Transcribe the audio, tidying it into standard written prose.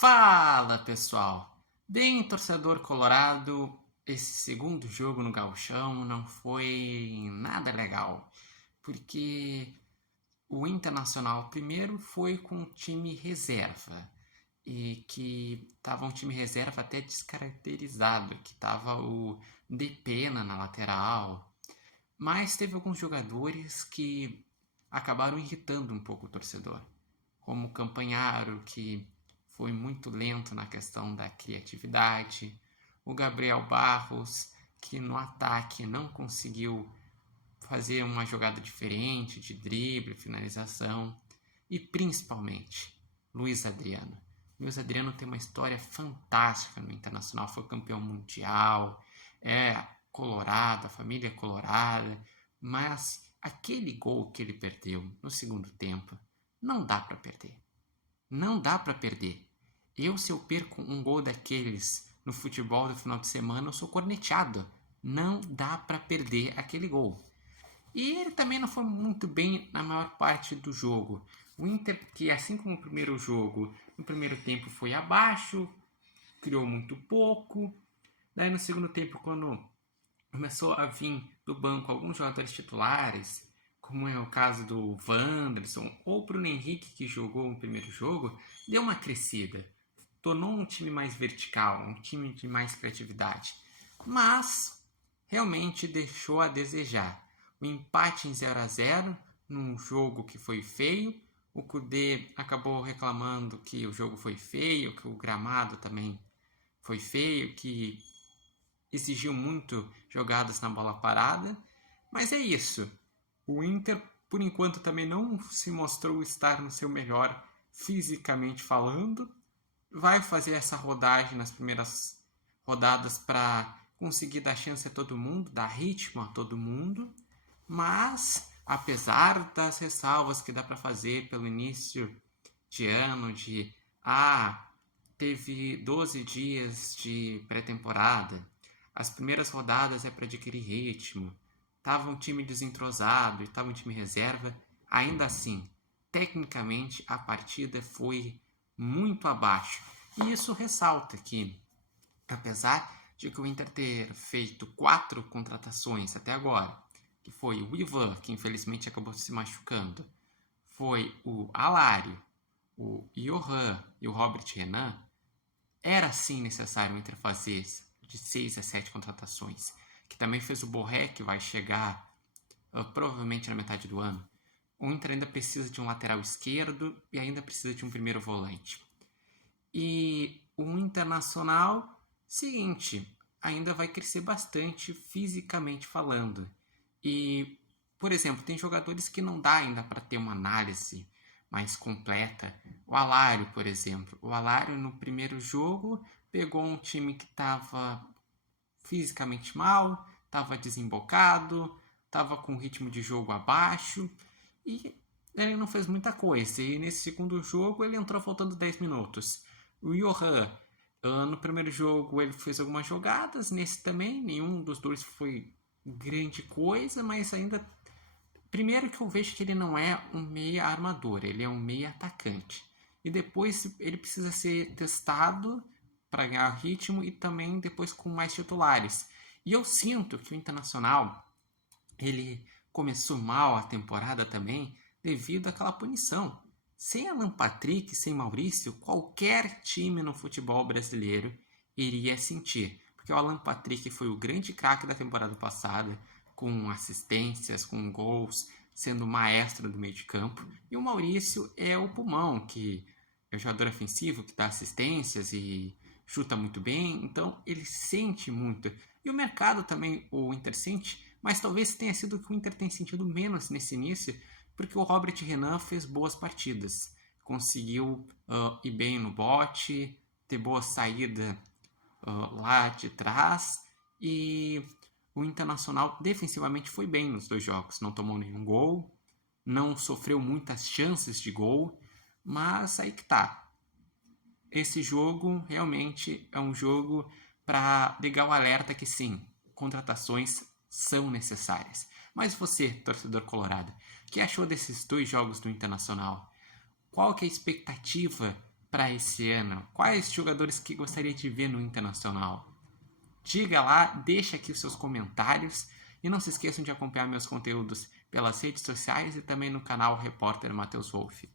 Fala, pessoal! Bem, torcedor colorado, esse segundo jogo no Gauchão não foi nada legal, porque o Internacional primeiro foi com um time reserva, e que estava um time reserva até descaracterizado, que estava o Depena na lateral, mas teve alguns jogadores que acabaram irritando um pouco o torcedor, como o Campanharo, que foi muito lento na questão da criatividade, o Gabriel Barros, que no ataque não conseguiu fazer uma jogada diferente de drible, finalização, e principalmente Luiz Adriano. Luiz Adriano tem uma história fantástica no Internacional, foi campeão mundial, é colorado, a família é colorada, mas aquele gol que ele perdeu no segundo tempo, não dá para perder. Não dá para perder. Se eu perco um gol daqueles no futebol do final de semana, eu sou corneteado. Não dá para perder aquele gol. E ele também não foi muito bem na maior parte do jogo. O Inter, que assim como o primeiro jogo, no primeiro tempo foi abaixo, criou muito pouco. Daí no segundo tempo, quando começou a vir do banco alguns jogadores titulares, como é o caso do Wanderson ou Bruno Henrique, que jogou no primeiro jogo, deu uma crescida. Tornou um time mais vertical, um time de mais criatividade. Mas realmente deixou a desejar. O empate em 0-0 num jogo que foi feio. O Kudê acabou reclamando que o jogo foi feio, que o gramado também foi feio, que exigiu muito jogadas na bola parada. Mas é isso. O Inter, por enquanto, também não se mostrou estar no seu melhor fisicamente falando. Vai fazer essa rodagem nas primeiras rodadas para conseguir dar chance a todo mundo, dar ritmo a todo mundo. Mas, apesar das ressalvas que dá para fazer pelo início de ano, teve 12 dias de pré-temporada, as primeiras rodadas é para adquirir ritmo, estava um time desentrosado, estava um time reserva, ainda assim, tecnicamente a partida foi muito abaixo. E isso ressalta que, apesar de que o Inter ter feito 4 contratações até agora, que foi o Ivan, que infelizmente acabou se machucando, foi o Alário, o Johan e o Robert Renan, era sim necessário o Inter fazer de 6 a 7 contratações, que também fez o Borré, que vai chegar provavelmente na metade do ano. O Inter ainda precisa de um lateral esquerdo e ainda precisa de um primeiro volante. E o Internacional, seguinte, ainda vai crescer bastante fisicamente falando. E, por exemplo, tem jogadores que não dá ainda para ter uma análise mais completa. O Alário, por exemplo. O Alário, no primeiro jogo, pegou um time que estava fisicamente mal, estava desembocado, estava com o ritmo de jogo abaixo e ele não fez muita coisa. E nesse segundo jogo ele entrou faltando 10 minutos. O Johan, no primeiro jogo ele fez algumas jogadas, nesse também, nenhum dos dois foi grande coisa, mas ainda... Primeiro que eu vejo que ele não é um meia armador, ele é um meia atacante. E depois ele precisa ser testado para ganhar ritmo e também depois com mais titulares. E eu sinto que o Internacional, ele começou mal a temporada também devido àquela punição. Sem Alan Patrick, sem Maurício, qualquer time no futebol brasileiro iria sentir. Porque o Alan Patrick foi o grande craque da temporada passada, com assistências, com gols, sendo o maestro do meio de campo. E o Maurício é o pulmão, que é o jogador ofensivo, que dá assistências e chuta muito bem. Então ele sente muito. E o mercado também, o Inter sente, mas talvez tenha sido o que o Inter tem sentido menos nesse início, porque o Robert Renan fez boas partidas. Conseguiu ir bem no bote, ter boa saída lá de trás, e o Internacional defensivamente foi bem nos 2 jogos. Não tomou nenhum gol, não sofreu muitas chances de gol, mas aí que tá. Esse jogo realmente é um jogo para ligar o alerta que sim, contratações são necessárias. Mas você, torcedor colorado, o que achou desses 2 jogos do Internacional? Qual que é a expectativa para esse ano? Quais jogadores que gostaria de ver no Internacional? Diga lá, deixa aqui os seus comentários e não se esqueçam de acompanhar meus conteúdos pelas redes sociais e também no canal Repórter Matheus Wolff.